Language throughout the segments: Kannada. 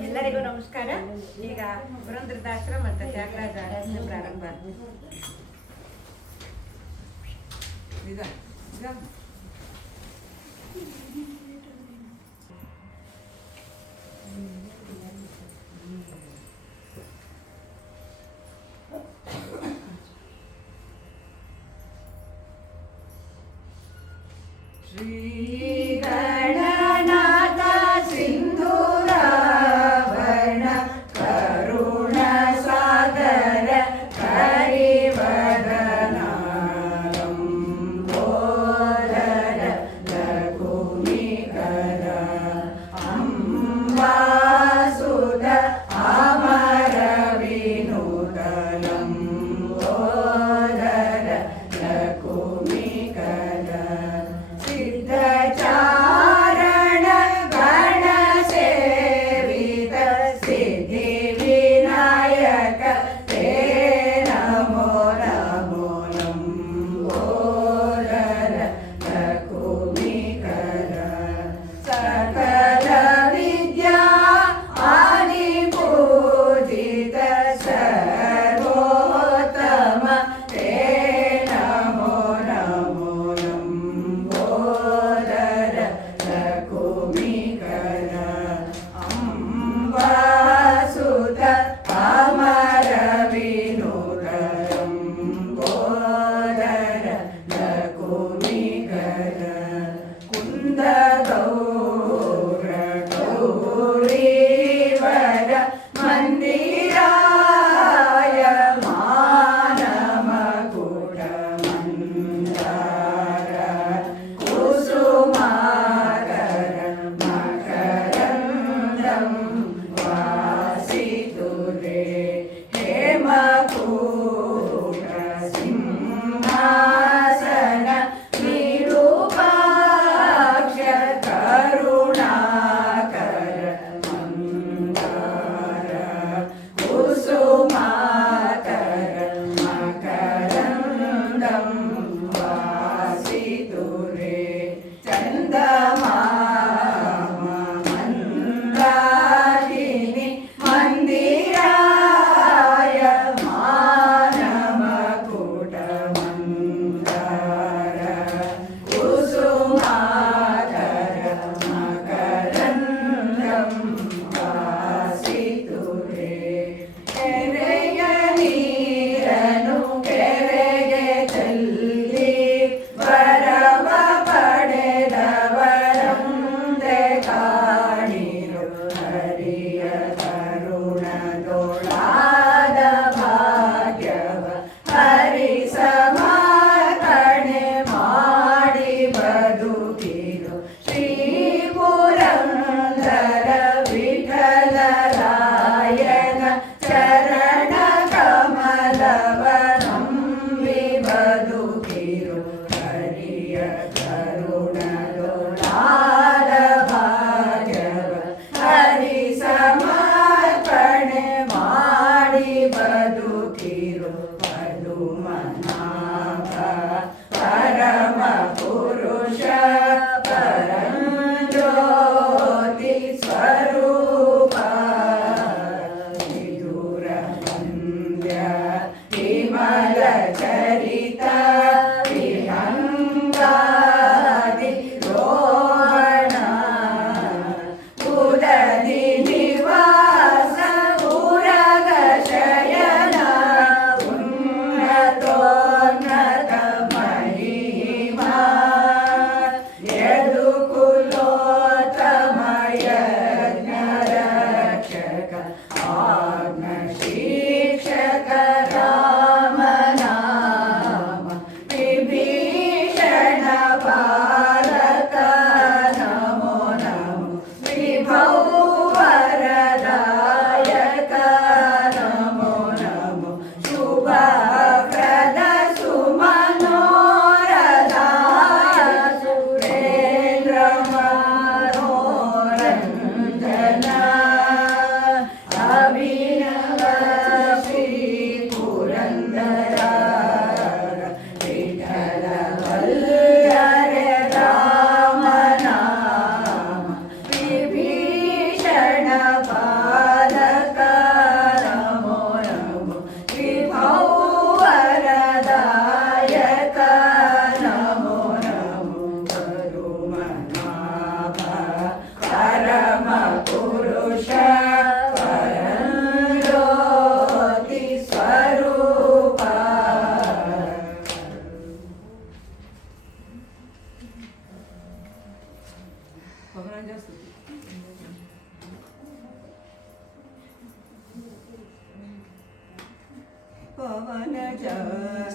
ಎಲ್ಲರಿಗೂ ನಮಸ್ಕಾರ. ಈಗ ಪುರಂದರದಾಸರ ಮತ್ತು ತ್ಯಾಗರಾಜ ಪ್ರಾರಂಭ. ಶ್ರೀ ಗಣನಾಥ ಸಿಂಧೂರಾಭರಣ ಕರುಣ ಸಾಗರ ಹರಿವದನ ಲಂಬೋದರ ಲಘುಮಿಕರ ಅಂಬಾಸುತ ಅಮರ ವಿನುತ ಲಂಬೋದರ ಲಘುಮಿಕರ ಚಾರಣ ಗಣ ಸೇವಿತ ಸಿದ್ಧಿ ವಿನಾಯಕ ತೇ ನಮೋ ನಮೋ ಲಂಬೋದರ ಲಘುಮಿಕರ ಸಕಲ ವಿದ್ಯಾ ಆದಿ ಪೂಜಿತ ಸರ್ವೋತ್ತಮ ತೇ ನಮೋ ನಮೋ ಲಘುಮಿಕರ ಅಂಬಾಸುತ ಅಮರ ವಿನುತ ಲಂಬೋದರ ಲಘುಮಿಕರ ಕುಂದ ಗೌರ ಗೌರೀವರ ಮಂದಿರಾಯ ಮಾನಮ ಕುಟ ಮಂದಾರ ಕುಸುಮಾಕರ ಮಕರಂದಂ ವಾಸಿತುರೇ ಹೇಮಕೂಟ ಸಿಂಹಾಸನ ವಿರೂಪಾಕ್ಷ ಕರುಣಾಕರ ಮಂದಾರ ಕುಸುಮಾಕರ ಮಕರಂದಂ ವಾಸಿತುರೇ ಚಂದಮಾಮ ಮಂದಾಕಿನಿ ಮಂದಿರಾಯ ಮಾನಮ ಕೂಟ ಮಂದಾರ ಕುಸುಮಾಕರ ಮಕರಂದಂ ವಾಸಿತುರೇ ಕೆರೆಯ ನೀರನು ಕೆರೆಗೆ ಚೆಲ್ಲಿ ವರವ ಪಡೆದವರಂದೆ ಕಾಣಿರು ಹರಿಯ ಕರುಣದೊಳಾದ ಭಾಗ್ಯವ ಹರಿಸಮರ್ಪಣೆ ಮಾಡಿ ಬದುಕಿರು ಶ್ರೀ ಪುರಂದರ ವಿಠಲರಾಯನ ಚರಣ ಕಮಲವ ನಂಬಿ ಬದುಕಿರು ಹರಿಯ ಕರುಣದೊಳಾದ ಭಾಗ್ಯವ ಹರಿಸಮರ್ಪಣೆ ಮಾಡಿ ಬದುಕಿರು ಪದುಮನಾಭ ಪರಮ ಪುರುಷ ಪರಂಜ್ಯೋತಿ ಸ್ವರೂಪ ವಿದುರ ವಂದ್ಯ ವಿಮಲ ಚರಿತ ವಿಹಂಗಾದಿ ರೋಹಣ ಉದದಿ ನಿವಾಸ ಉರಗ ಶಯನ ಉನ್ನತೋನ್ನತ ಮಹಿಮಾ ಯದುಕುಲೋತ್ತಮ ಯಜ್ಞ ರಕ್ಷಕ ಆಜ್ಞ ಶಿಕ್ಷಕ ರಾಮನಾಮ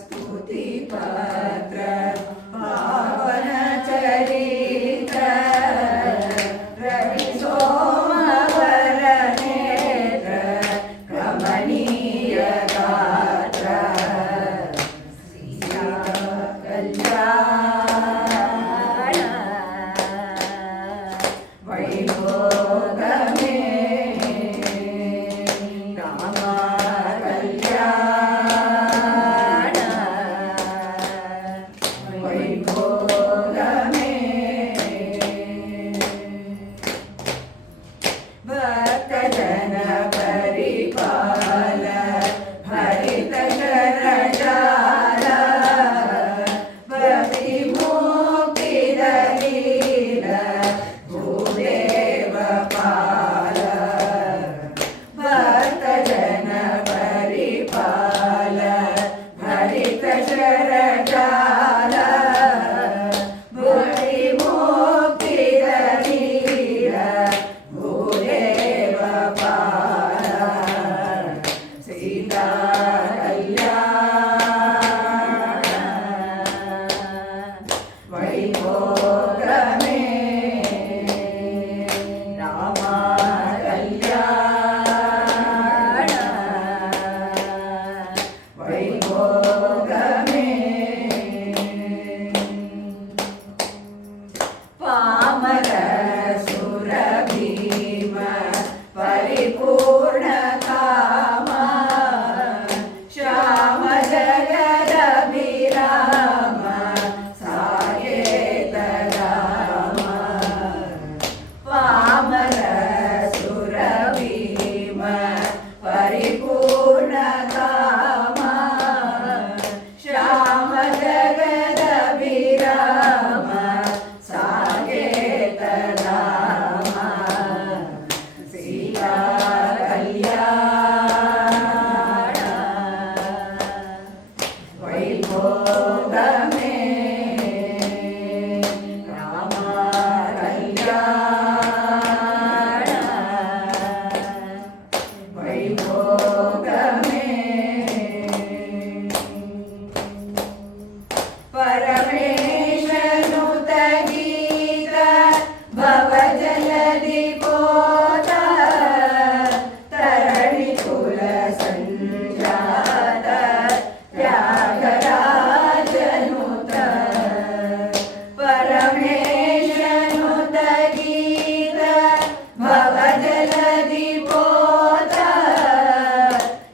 स्तुति पत्र पावन चरित्र रवि सोमवर नेत्र कमनीय गात्र सीता कल्याण वैभोग में राम कल्याण वैभोग में भक्त जन परिपाल हरित शरण भक्ति मुक्ति दलील भूदेव पाल भक्त जन परिपाल हरित शरण भक्ति मुक्ति दलील भूदेव पाल सीता कल्याण वैभोग में राम कल्याण वैभोग में पामर सुर भीम परिपूर्ण काम श्याम जगदभिराम साकेत राम पामर सुर भीम परिपूर्ण काम श्याम जगदभिराम साकेत राम सीता कल्याण वैभोग में राम कल्याण वैभोग में परमेश नुत गीत भव जलधि पोत तरणि कुल संजात त्यागराज नुत परमेश नुत गीत भव जलधि पोत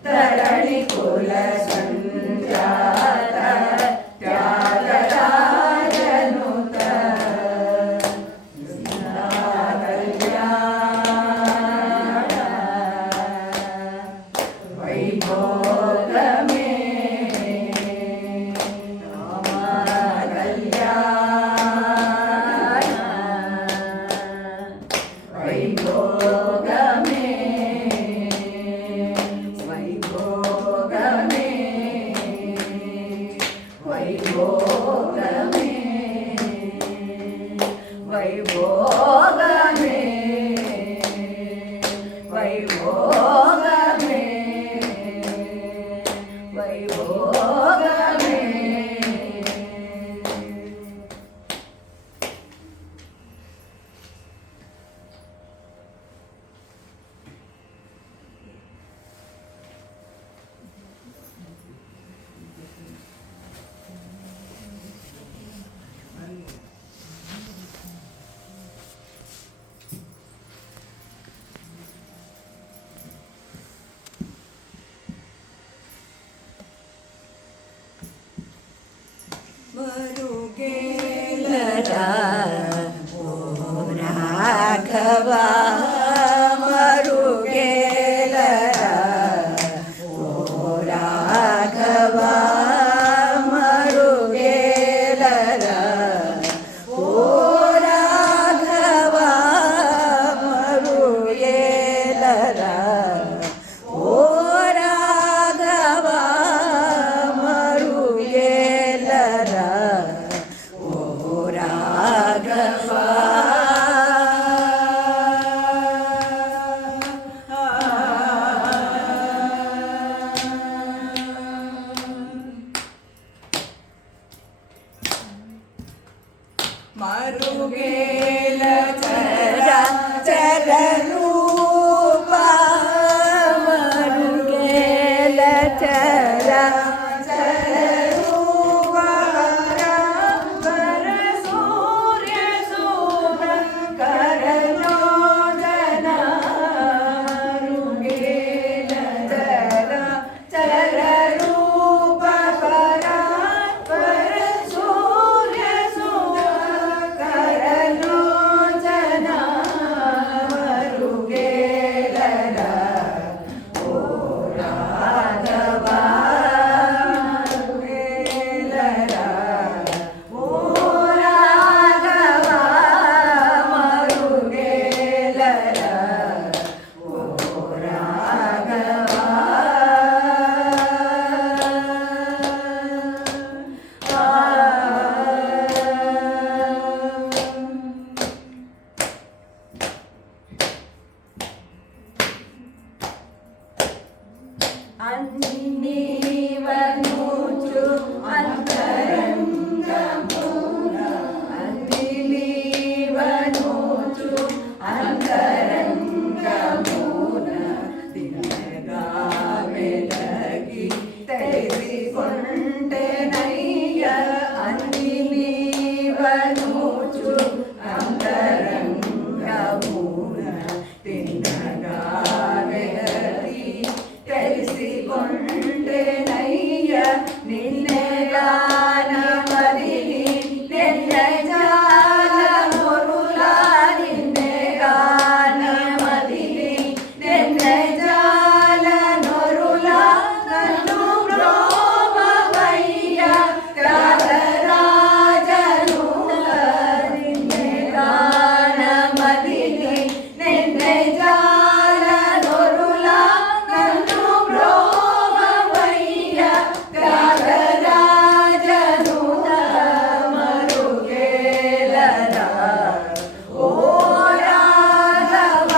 तरणि कुल संजात त्यागराज नुत सीता कल्याण वैभोग में राम कल्याण वैभोग में वैभोग में वैभोग में वैभोग में वैभोग में वैभोग में మరుగేల చర రూప మరుగేల చర అన్నివనుచు అంతరంగమున అన్నివనుచు అంతరంగమున తినగా వెలగి తెలిసికొంటెనయ్య అన్నివనుచు అంతరంగమున తినగా తెలిసికొంటెనయ్య నిన్నే గానమదిని నిన్నే జాలమురులా నిన్నే గానమదిని నిన్నే జాలనురులా నన్ను బ్రోమవయ్య త్యాగరాజను నిన్నే గానమదిని నిన్నే జాలనురులా నన్ను బ్రోమవయ్య త్యాగరాజను మరుగేలరా ఓ రాఘవ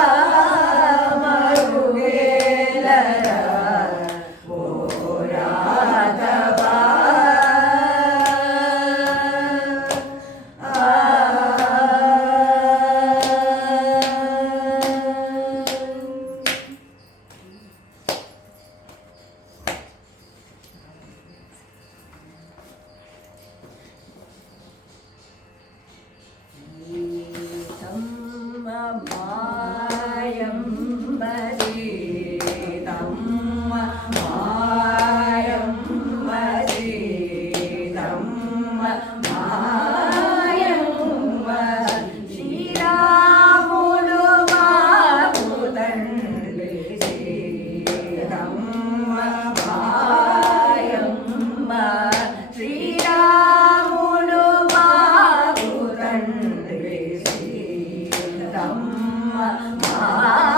మరుగేలరా ఓ రాఘవ శ్రీరాముడు మాకు తండ్రి మాయమ్మ శ్రీరాముడు మాకు తండ్రి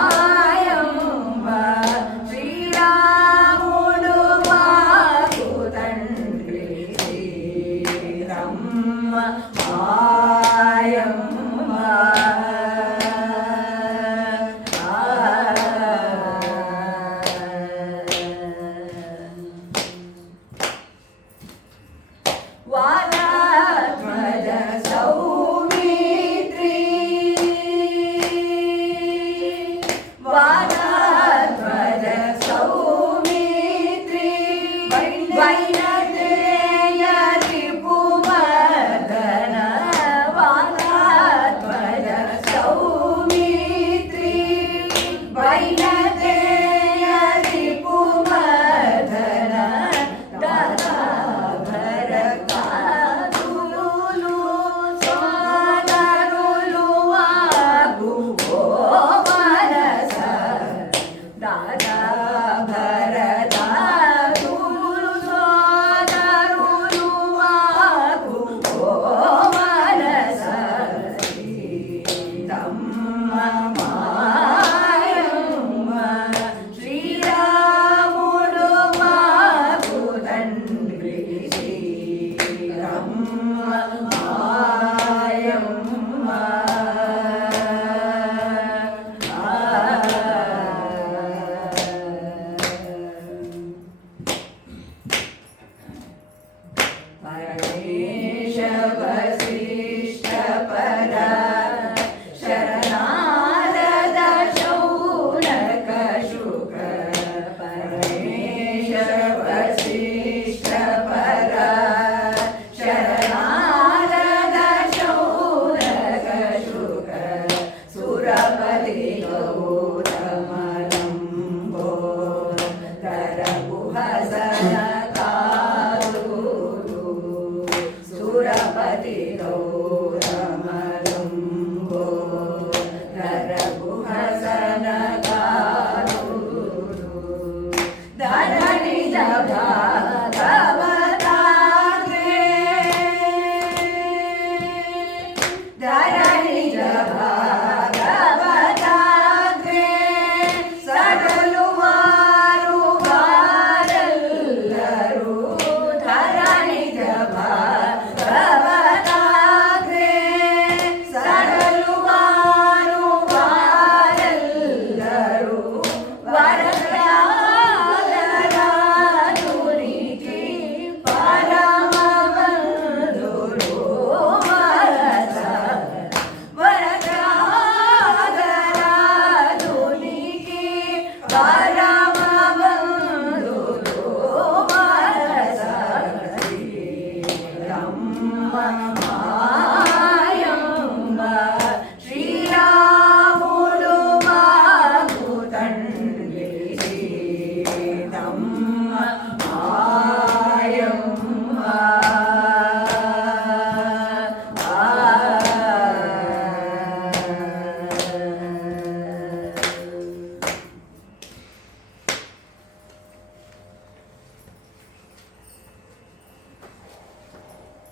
మాయమ్మ శ్రీరాముడు మాకు తండ్రి మాయమ్మ వానధ్వజ సౌమిత్రి వానధ్వజ సౌమిత్రి వైనతేయ రిపువర్ధన వానధ్వజ సౌమిత్రి వైనతేయ రిపువర్ధన దరాభరకాదులు సోదరులు ఆగు ఓ మనస దాదాభరకాదులు సోదరులు ఆగు ఓ మనస మాయమ్మ శ్రీరాముడు మాకు తండ్రి మాయమ్మ పరమేశ వశిష్ఠ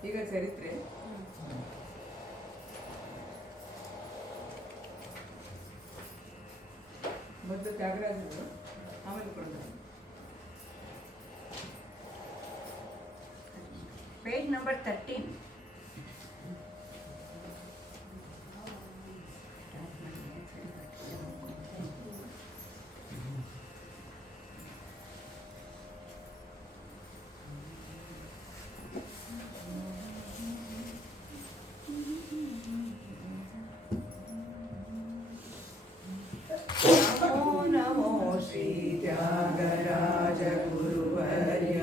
ಈಗ ಚರಿತ್ರೆ. ಮೊದಲು ತ್ಯಾಗರಾಜರು, ಆಮೇಲೆ ಕೊಂಡು. Page number 13. नमो श्री त्यागराज गुरुवर्य,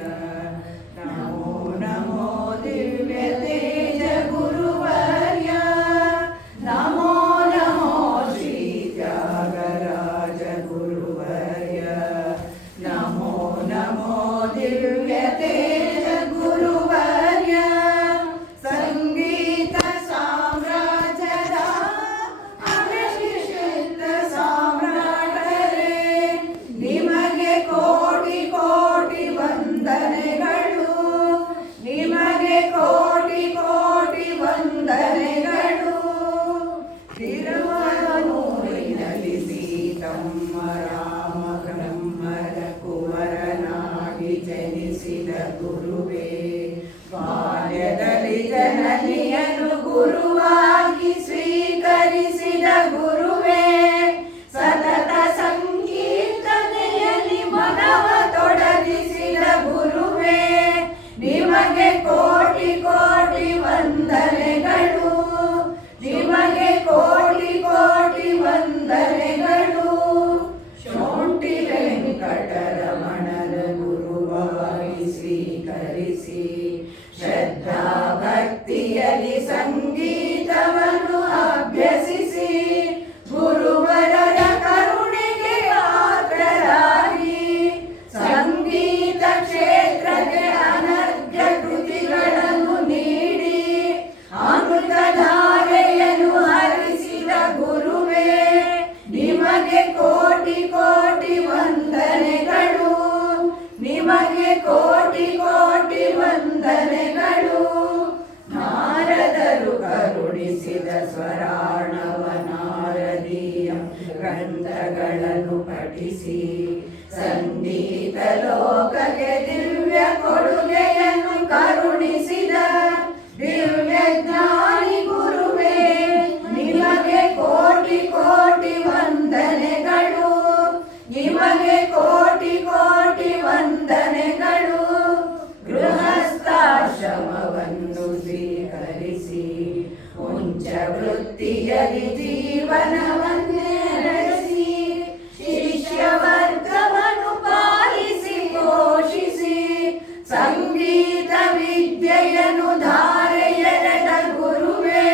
नमो नमो दिव्य तेज गुरुवर्य, नमो नमो श्री त्यागराज गुरुवर्य, नमो नमो दिव्य तेज गुरुवर्य, संगीत साम्राज्यದ ಅನಶಿಷ್ಟ ಸಾಮ್ರಾಟರೇ, ನಿಮಗೆ ಕೋಟಿ ಕೋಟಿ ವಂದನೆಗಳು, ನಿಮಗೆ ಕೋಟಿ ಕೋಟಿ ವಂದನೆಗಳು. ತಿರುವನೂರಿನಲ್ಲಿ ಸೀತಮ್ಮ ರಾಮ ಬ್ರಹ್ಮರ ಕುವರನಾಗಿ ಜನಿಸಿದ ಗುರುವೇ, ಬಾಲ್ಯದಲ್ಲಿ ಜನನಿಯನ್ನು ಗುರುವಾಗಿ ಸ್ವೀಕರಿಸಿದ ಗುರುವೇ, ಸತತ ಸಂಕೀರ್ತನೆಯಲ್ಲಿ ಮನವ ತೊಡಗಿಸಿದ ಗುರುವೇ, ನಿಮಗೆ ಕೋಟಿ ಕೋಟಿ ವಂದನೆಗಳು, ನಿಮಗೆ ಕೋಟಿ ಕೋಟಿ ವಂದನೆಗಳು. ಶೋಂಠಿ ವೆಂಕಟರಮಣನ ಗುರುವಾಗಿ ಸ್ವೀಕರಿಸಿ ಶ್ರದ್ಧಾ ಭಕ್ತಿಯಲ್ಲಿ ಸಂಗೀತವನ್ನು ಅಭ್ಯಸಿಸಿ ಗುರುವರರ ಕರುಣೆಗೆ ಪಾತ್ರರಾಗಿ ಸಂಗೀತ ಕ್ಷೇತ್ರಕ್ಕೆ ಅನರ್ಘ್ಯ ಕೃತಿಗಳನ್ನು ನೀಡಿ ಅಮೃತಧಾರೆಯನ್ನು ಹರಿಸಿದ ಗುರುವೇ, ನಿಮಗೆ ಕೋಟಿ ಕೋಟಿ ವಂದನೆಗಳು, ನಿಮಗೆ ಕೋಟಿ ಕೋಟಿ ವಂದನೆಗಳು. ನಾರದರು ಕರುಣಿಸಿದ ಸ್ವರಾಣವ ನಾರದೀಯ ಗ್ರಂಥಗಳನ್ನು ಪಠಿಸಿ ಸಂಗೀತ ಲೋಕಕ್ಕೆ ದಿವ್ಯ ಕೊಡುಗೆಯನ್ನು ಕರುಣಿಸಿದ ದಿವ್ಯ ಜ್ಞಾನಿ ಗುರುವೇ, ನಿಮಗೆ ಕೋಟಿ ಕೋಟಿ ವಂದನೆಗಳು, ನಿಮಗೆ ಕೋಟಿ ಕೋಟಿ ವಂದನೆಗಳು. ಗೃಹಸ್ಥಾಶ್ರಮವನ್ನು ಸ್ವೀಕರಿಸಿ ಉಂಚ ವೃತ್ತಿಯಲ್ಲಿ ಜೀವನವನ್ನೇ ನಡೆಸಿ ಶಿಷ್ಯ ವರ್ಗವನ್ನು ಪಾಲಿಸಿ ಪೋಷಿಸಿ ಸಂಗೀತ ವಿದ್ಯೆಯನ್ನು ಧಾರೆಯೆರೆದ ಗುರುವೇ,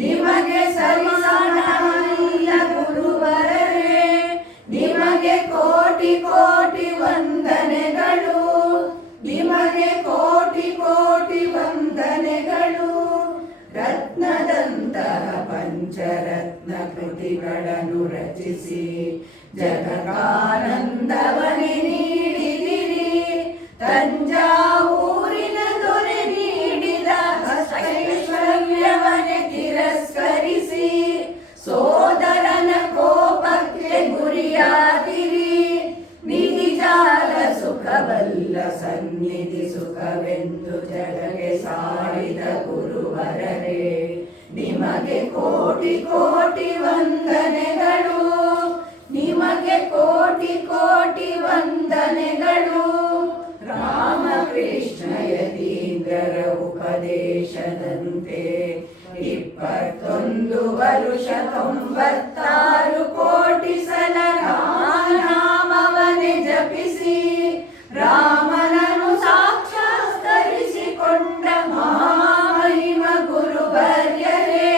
ನಿಮಗೆ ಸರಿಸಮಾನವಿಲ್ಲ ಗುರುವರರೇ, ನಿಮಗೆ ಕೋಟಿ ಕೋಟಿ ವಂದನೆಗಳು, ನಿಮಗೆ ಕೋಟಿ ಕೋಟಿ ವಂದನೆಗಳು. ರತ್ನದಂತಹ ಪಂಚರತ್ನ ಕೃತಿಗಳನ್ನು ರಚಿಸಿ ಜಗದಾನಂದವನೇ ನೀಡಿದಿರಿ, ತಂಜಾವೂರಿನ ದೊರೆ ನೀಡಿದ ಐಶ್ವರ್ಯವನ್ನೇ ತಿರಸ್ಕರಿಸಿ ಸೋದರನ ಕೋಪಕ್ಕೆ ಗುರಿಯಾದಿರಿ. ನಿಧಿಜಾಲ ಸುಖವಲ್ಲ ಸನ್ನಿಧಿ ಸುಖವೆಂದು ಜಗಕ್ಕೆ ಸಾರಿದ ಗುರುವರರೇ, ನಿಮಗೆ ಕೋಟಿ ಕೋಟಿ ವಂದನೆಗಳು, ನಿಮಗೆ ಕೋಟಿ ಕೋಟಿ ವಂದನೆಗಳು. ರಾಮಕೃಷ್ಣ ಯತೀಂದ್ರರ ಉಪದೇಶದಂತೆ 21 ವರುಷ 96 ಕೋಟಿ ಸಲ ರಾಮನಾಮವನ್ನೇ ಜಪಿಸಿ ರಾಮನನ್ನು ಸಾಕ್ಷಾತ್ಕರಿಸಿಕೊಂಡ ಮಹಾಮಹಿಮ ಗುರುವರ್ಯರೇ,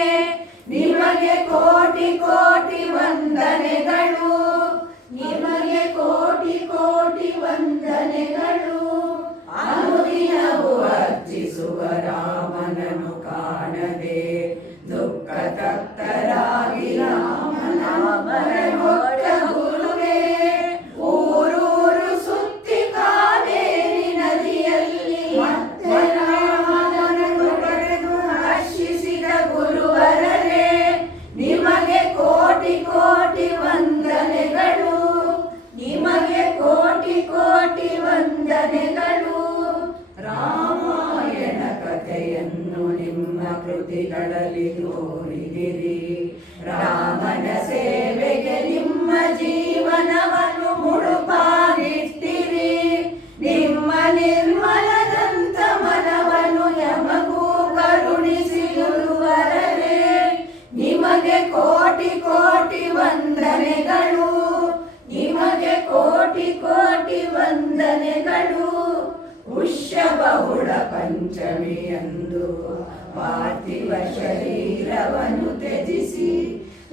ನಿಮಗೆ ಕೋಟಿ ಕೋಟಿ ವಂದನೆಗಳು, ನಿಮಗೆ ಕೋಟಿ ಕೋಟಿ ವಂದನೆಗಳು. ಅನುದಿನವೂ ಅರ್ಚಿಸುವ ರಾಮನನ್ನು ಕಾಣದೆ ದುಃಖ ತಪ್ತರಾಗಿ ರಾಮನಾಮರ ಹೊತ್ತ ಗುರುವೇ, ಊರೂರು ಸುತ್ತಿ ಕಾವೇರಿ ನದಿಯಲ್ಲಿ ಮತ್ತೆ ರಾಮನನ್ನು ಮಮತೆಯನ್ನು ನಿಮ್ಮ ಕೃತಿಗಳಲ್ಲಿ ತೋರಿದಿರಿ. ರಾಮನ ಸೇವೆಗೆ ನಿಮ್ಮ ಜೀವನವನ್ನು ಮುಡುಪಾಗಿಟ್ಟಿರಿ. ನಿಮ್ಮ ನಿರ್ಮಲದಂತ ಮನವನ್ನು ಯಮಗೂ ಕರುಣಿಸಿ ಗುರುವರರೇ. ನಿಮಗೆ ಕೋಟಿ ಕೋಟಿ ವಂದನೆಗಳು, ನಿಮಗೆ ಕೋಟಿ ಕೋಟಿ ವಂದನೆಗಳು. ಪುಷ್ಯಬಹುಳ ಪಂಚಮಿಯಂದು ಪಾರ್ಥಿವ ಶರೀರವನ್ನು ತ್ಯಜಿಸಿ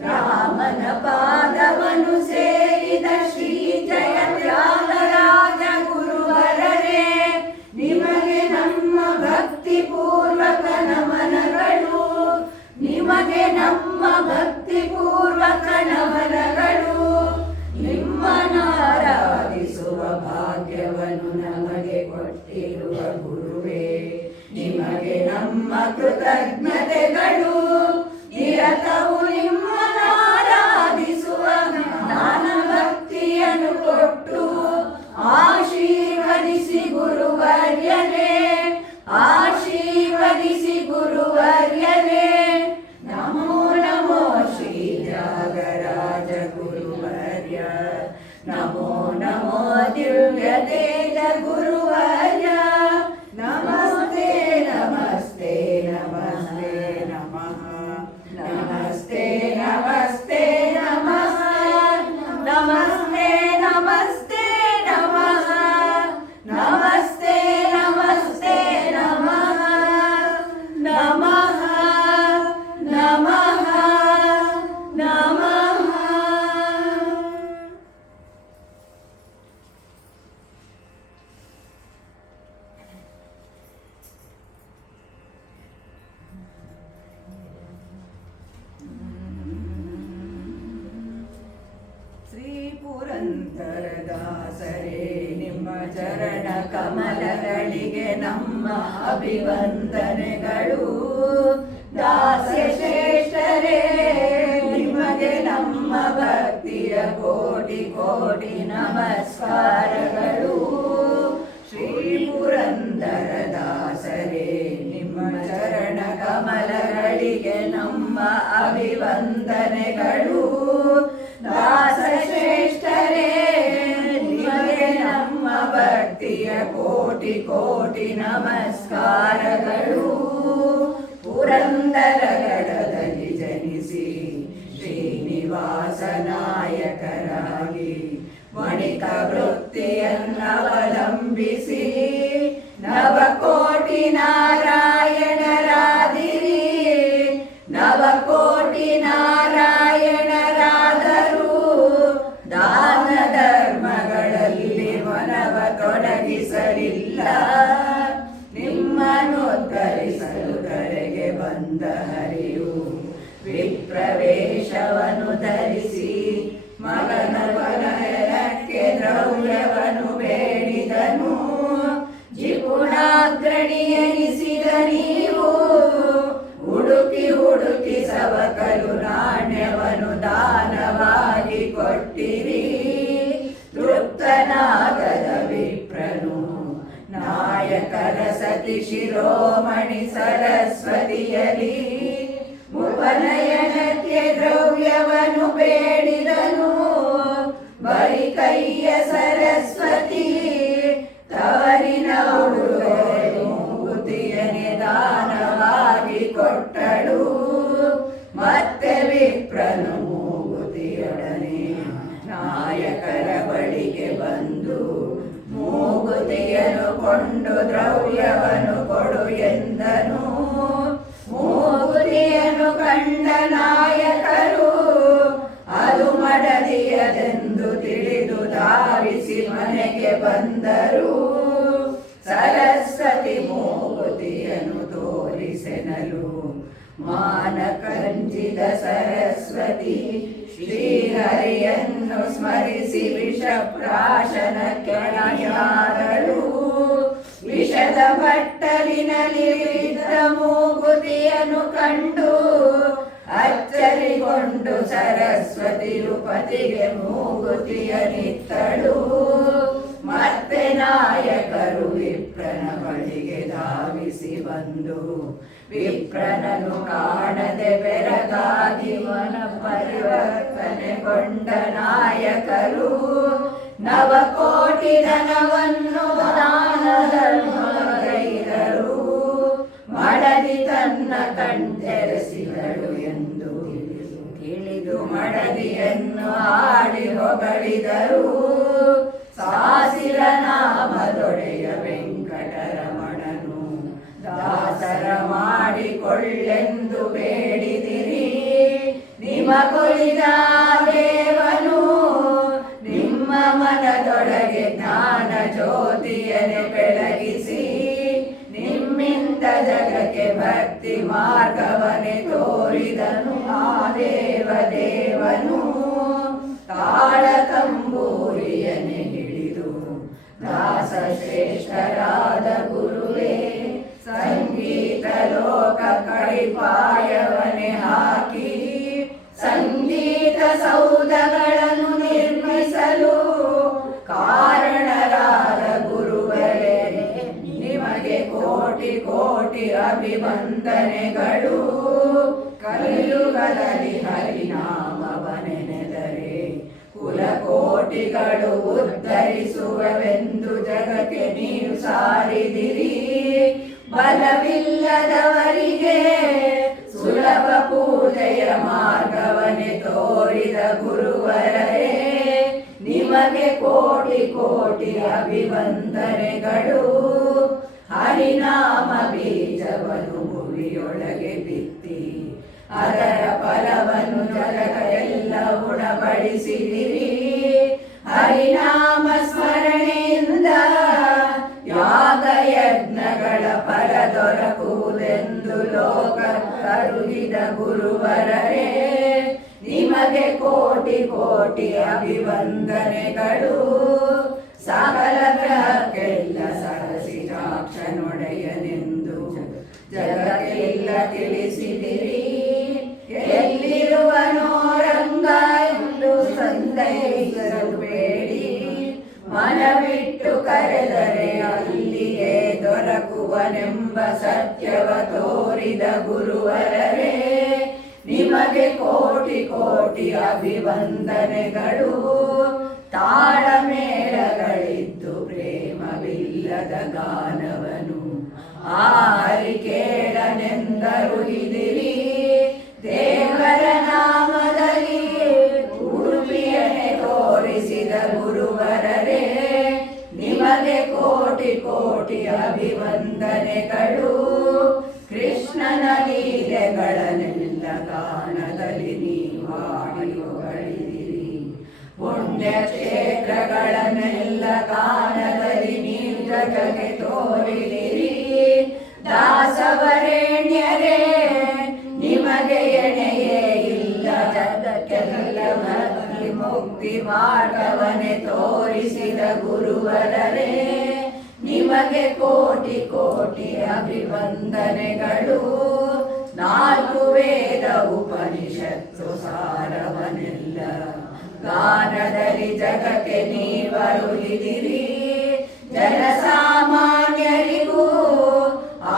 ರಾಮನ ಪಾದವನ್ನು ಸೇರಿದ ಶ್ರೀ ಜಯ ತ್ಯಾಗರಾಜ ಗುರುವರರೇ. ನಿಮಗೆ ನಮ್ಮ ಭಕ್ತಿ ಪೂರ್ವಕ ನಮನಗಳು, ನಿಮಗೆ ನಮ್ಮ ಭಕ್ತಿ ಪೂರ್ವಕ ನಮನಗಳು. ನಿಮ್ಮನ್ನಾರಾಧಿಸುವ ಭಾಗ್ಯವನ್ನು ನಮಗೆ ಕೊಟ್ಟಿರುವ ಗುರುವೇ, ನಿಮಗೆ ನಮ್ಮ ಕೃತಜ್ಞತೆಗಳು. ನಿರತವು ನಿಮ್ಮನ್ನಾರಾಧಿಸುವ ಜ್ಞಾನ ಭಕ್ತಿಯನ್ನು ಕೊಟ್ಟು ಆಶೀರ್ವದಿಸಿ ಗುರುವರ್ಯರೇ, ಆಶೀರ್ವದಿಸಿ ಗುರುವರ್ಯರೇ. ನಮೋ ನಮೋ ಶ್ರೀ ತ್ಯಾಗರಾಜ ಗುರುವರ್ಯ, ನಮೋ ನಮೋ ದಿವ್ಯ ತೇಜ ಗುರುವರ್ಯ. ನಮಸ್ತೆ ನಮಸ್ತೆ ನಮಸ್ತೆ ನಮಃ, ನಮಸ್ತೆ ನಮಸ್ತೆ ನಮಃ, ನಮಸ್ತೆ ನಮಸ್ತೆ ನಮಃ, ನಮಸ್ತೆ ನಮಸ್ತೆ ನಮಃ, ನಮಃ ನಮಃ ನಮಃ. ಶ್ರೀ ಪುರಂದರದಾಸರೇ, ನಿಮ್ಮ ಚರಣ ಕಮಲಗಳಿಗೆ ನಮ್ಮ ಅಭಿವಂದನೆಗಳು. ದಾಸ್ಯ ಶ್ರೇಷ್ಠರೇ, ನಿಮಗೆ ನಮ್ಮ ಭಕ್ತಿಯ ಕೋಟಿ ಕೋಟಿ ನಮಸ್ಕಾರಗಳು. ಶ್ರೀ ಪುರಂದರದಾಸರೇ, ನಿಮ್ಮ ಚರಣ ಕಮಲಗಳಿಗೆ ನಮ್ಮ ಅಭಿವಂದನೆಗಳು. ದಾಸ ಶ್ರೇಷ್ಠರೇ, ನಿಮಗೆ ನಮ್ಮ ಭಕ್ತಿಯ ಕೋಟಿ ಕೋಟಿ ನಮಸ್ಕಾರಗಳು. ಪುರಂದರಗಡದಲ್ಲಿ ಜನಿಸಿ ಶ್ರೀನಿವಾಸ ನಾಯಕರಾಗಿ ವಣಿಕ ವೃತ್ತಿಯನ್ನವಲಂಬಿಸಿ ನವಕೋಟಿ ನಾರಾಯಣರಾದಿರಿ. ನವಕೋಟಿ ನಾರಾಯಣರಾದರು ದಾನ ಧರ್ಮಗಳಲ್ಲಿ ಮನವ ತೊಡಗಿಸಲಿಲ್ಲ. ನಿಮ್ಮನ್ನು ಧರಿಸಲು ಕರೆಗೆ ಬಂದ ಹರಿಯು ವಿಪ್ರವೇಶವನ್ನು ಧರಿಸಿ ಮಗನ ಬಲಕ್ಕೆ ದ್ರವ್ಯವನ್ನು ಬೇಡಿದನು. ಜಿಪುಣಾಗ್ರಣಿ ಎನಿಸಿದ ನೀವು ಹುಡುಕಿ ಹುಡುಕಿ ಸವಕಲು ನಾಣ್ಯವನ್ನು ದಾನವಾಗಿ ಕೊಟ್ಟಿರಿ. ತೃಪ್ತನಾಗದ ವಿಪ್ರನು ನಾಯಕರ ಸತಿ ಶಿರೋಮಣಿ ಸರಸ್ವತಿಯಲಿ ಉಪನಯನಕ್ಕೆ ದ್ರವ್ಯವನ್ನು ಬೇಡಿದನು. ಬರಿ ಕೈಯ ಸರಸ್ವತಿ ತವರಿನ ಉಡುಗೊರೆಯನೆ ದಾನವಾಗಿ ಕೊಟ್ಟಳು. ಮತ್ತೆ ವಿಪ್ರನು ಮೂಗುತಿಯೊಡನೆ ನಾಯಕರ ಬಳಿಗೆ ಬಂದು ಮೂಗುತಿಯನ್ನು ಕೊಂಡು ದ್ರವ್ಯವನ್ನು ಕೊಡು ಎಂದನು. ಮೂಗುತಿಯನ್ನು ಕಂಡ ನಾಯಕರು ಅದು ಮಡದಿಯದೆಂದು ತಿಳಿದು ಧಾವಿಸಿ ಮನೆಗೆ ಬಂದರು. ಸರಸ್ವತಿ ಮೂಗುತಿಯನ್ನು ತೋರಿಸೆನಲು ಮಾನ ಕಂಜಿದ ಸರಸ್ವತಿ ಶ್ರೀಹರಿಯನ್ನು ಸ್ಮರಿಸಿ ವಿಷಪ್ರಾಶನಕ್ಕೆ ಅಣಿಯಾದಳು. ವಿಷದ ಬಟ್ಟಲಿನಲ್ಲಿ ಇದ್ದ ಮೂಗುತಿಯನ್ನು ಕಂಡು ಅಚ್ಚರಿಗೊಂಡು ಸರಸ್ವತಿಯು ಪತಿಗೆ ಮೂಗುತಿಯನಿತ್ತಳು. ಮತ್ತೆ ನಾಯಕರು ವಿಪ್ರನ ಬಳಿಗೆ ಧಾವಿಸಿ ಬಂದು ವಿಪ್ರನನ್ನು ಕಾಣದೆ ಬೆರಗಾಗಿ ಮನ ಪರಿವರ್ತನೆಗೊಂಡ ನಾಯಕರು ನವಕೋಟಿ ಧನವನ್ನು ದಾನ ಧರ್ಮಗೈದರು. ಮಡದಿ ತನ್ನ ಕಣ್ತೆರೆಸಿದಳು ಎಂದು ತಿಳಿದು ಮಡದಿಯನ್ನು ಆಡಿ ಹೊಗಳಿದರು. ಸಾಸಿರ ನಾಮದೊಡೆಯ ವೆಂಕಟರಮಣನು ದಾಸರ ಮಾಡಿಕೊಳ್ಳೆಂದು ಬೇಡಿದಿರಿ. ನಿಮಗೊಲಿದ ದೇವನು ನಿಮ್ಮ ಮನದೊಳಗೆ ಜ್ಞಾನ ಜ್ಯೋತಿಯನೆ ಬೆಳಗಿಸಿ ನಿಮ್ಮಿಂದ ಜಗಕ್ಕೆ ಭಕ್ತಿ ಮಾರ್ಗವನೆ ತೋರಿದನು. ಆ ದೇವನು ತಾಳ ತಂಬೂರಿಯನೆ ಹಿಡಿದು ದಾಸ ಶ್ರೇಷ್ಠರಾದ ಗುರುವೇ ಸಂಗೀತ ಲೋಕ ಕಡಿಪಾಯವನೆ ಹಾಕಿ ಸಂಗೀತ ಸೌಧಗಳನ್ನು ನಿರ್ಮಿಸಲು ಕಾರಣರಾದ ಗುರುವರೇ ನಿಮಗೆ ಕೋಟಿ ಕೋಟಿ ಅಭಿವಂದನೆಗಳು. ಕಲಿಯುಗದಲ್ಲಿ ಹರಿನಾಮವನೆನೆದರೆ ಕುಲಕೋಟಿಗಳು ಉದ್ಧರಿಸುವವೆಂದು ಜಗಕ್ಕೆ ನೀವು ಸಾರಿದಿರಿ. ಬಲವಿಲ್ಲದವರಿಗೆ ಸುಲಭ ಪೂಜೆಯ ಮಾರ್ಗವನೆ ತೋರಿದ ಗುರುವರೇ ನಿಮಗೆ ಕೋಟಿ ಕೋಟಿ ಅಭಿವಂದನೆಗಳು. ಹರಿನಾಮ ಬೀಜವನ್ನು ಭುವಿಯೊಳಗೆ ಬಿತ್ತಿ ಅದರ ಫಲವನ್ನು ಜಗತ್ತೆಲ್ಲ ಉಣಬಡಿಸಿದಿರಿ. ಹರಿನಾಮ ಸ್ಮರಣೆಯಿಂದ ಯಾಗಯಜ್ಞಗಳ ಫಲ ದೊರಕುವುದೆಂದು ಲೋಕ ಕರುಹಿದ ಗುರುವರರೇ ನಿಮಗೆ ಕೋಟಿ ಕೋಟಿ ಅಭಿವಂದನೆಗಳು. ಸಕಲ ಗ್ರಹಕ್ಕೆಲ್ಲ ಸರಸಿಜಾಕ್ಷನೊಡೆಯನೆಂದು ಜಗಕ್ಕೆಲ್ಲ ತಿಳಿಸಿದಿರಿ. ಎಲ್ಲಿರುವನೋ ರಂಗ ಎಂದು ಸಂದೇಹಿಸಲು ಬೇಡಿ ಮನವಿಟ್ಟು ಕರೆದರೆ ಅಲ್ಲಿಯೇ ದೊರಕುವನೆಂಬ ಸತ್ಯವ ತೋರಿದ ಗುರುವರರೇ ನಿಮಗೆ ಕೋಟಿ ಕೋಟಿ ಅಭಿವಂದನೆಗಳು. ತಾಳಮೇಳಗಳಿದ್ದು ಪ್ರೇಮವಿಲ್ಲದ ಗಾನವನು ಆರಿ ಕೇಳನೆಂದರು ಹಿದಿರಿ. ದೇವರ ನಾಮದಲ್ಲಿ ಉಡುಪಿಯನೆ ತೋರಿಸಿದ ಗುರುವರರೇ ನಿಮಗೆ ಕೋಟಿ ಕೋಟಿ ಅಭಿವಂದನೆಗಳು. ಕೃಷ್ಣನ ಲೀಲೆಗಳನ್ನೆಲ್ಲ ಗಾನದಲ್ಲಿ ನೀವಾಡಿ ಹೊಗಳಿದಿರಿ. ಪುಣ್ಯ ಕ್ಷೇತ್ರಗಳನ್ನೆಲ್ಲ ಗಾನದಲ್ಲಿ ನೀವು ಜಗಕ್ಕೆ ತೋರಿದಿರಿ. ದಾಸವರೇಣ್ಯರೇ ನಿಮಗೆ ಎಣೆಯೇ ಇಲ್ಲ. ಜಗಕ್ಕೆಲ್ಲ ಭಕ್ತಿ ಮುಕ್ತಿ ಮಾರ್ಗವನೆ ತೋರಿಸಿದ ಗುರುವರರೇ ನಿಮಗೆ ಕೋಟಿ ಕೋಟಿ ಅಭಿವಂದನೆಗಳು. ನಾಲ್ಕು ವೇದ ಉಪನಿಷತ್ತು ಸಾರವನೆಲ್ಲ ಗಾನದಲ್ಲಿ ಜಗಕ್ಕೆ ನೀವರುಳಿದಿರಿ. ಜನಸಾಮಾನ್ಯರಿಗೂ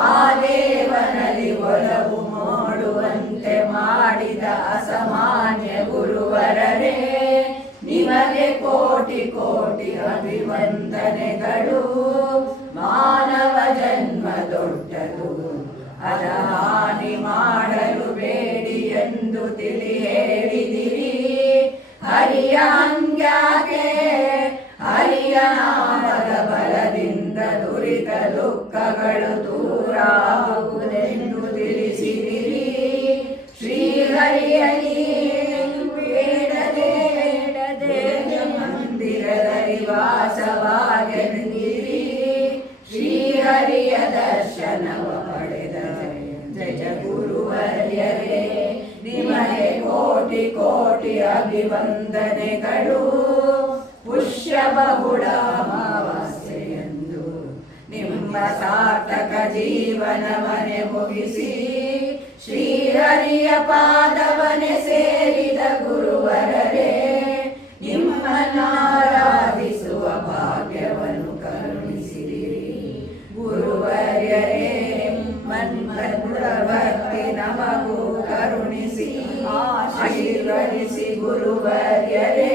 ಆ ದೇವನಲ್ಲಿ ಒಲವು ಮಾಡುವಂತೆ ಮಾಡಿದ ಅಸಾಮಾನ್ಯ ಗುರುವರರೇ ನಿಮಗೆ ಕೋಟಿ ಕೋಟಿ ಅಭಿವಂದನೆಗಳು. ಮಾನವ ಜನ್ಮ ದೊಡ್ಡದು ಅದ ಹಾನಿ ಮಾಡಲು ಬೇಡಿ ಎಂದು ತಿಳಿ ಹೇಳಿದಿರಿ. ಹರಿಯ ಹಂಗ್ಯಾಕೆ ಹರಿಯ ನಾಮದ ಬಲದಿಂದ ದುರಿತ ದುಃಖಗಳು ದೂರಾಗುವುದೆಂದು ತಿಳಿಸಿದಿರಿ. ಶ್ರೀಹರಿಯಲ್ಲಿ ಬೇಡದೆ ಮಂದಿರದಲ್ಲಿ ವಾಸವಾಗೆಂದಿರಿ. ಶ್ರೀಹರಿಯ ದರ್ಶನವ ಪಡೆದ ಜಯ ಗುರುವರ್ಯರೇ ನಿಮಗೆ ಕೋಟಿ ಕೋಟಿ ಅಭಿವಂದನೆಗಳು. ಪುಷ್ಯ ಬಹುಳ ಅಮಾವಾಸ್ಯೆಯಂದು ನಿಮ್ಮ ಸಾರ್ಥಕ ಜೀವನವನೆ ಮುಗಿಸಿ ಶ್ರೀಹರಿಯ ಪಾದವನೆ ಸೇರಿದ ಗುರುವರರೇ ನಿಮ್ಮನ್ನಾರಾಧಿಸುವ ಭಾಗ್ಯವ ಆಶೀರ್ವದಿಸಿ ಗುರುವರ್ಯರೇ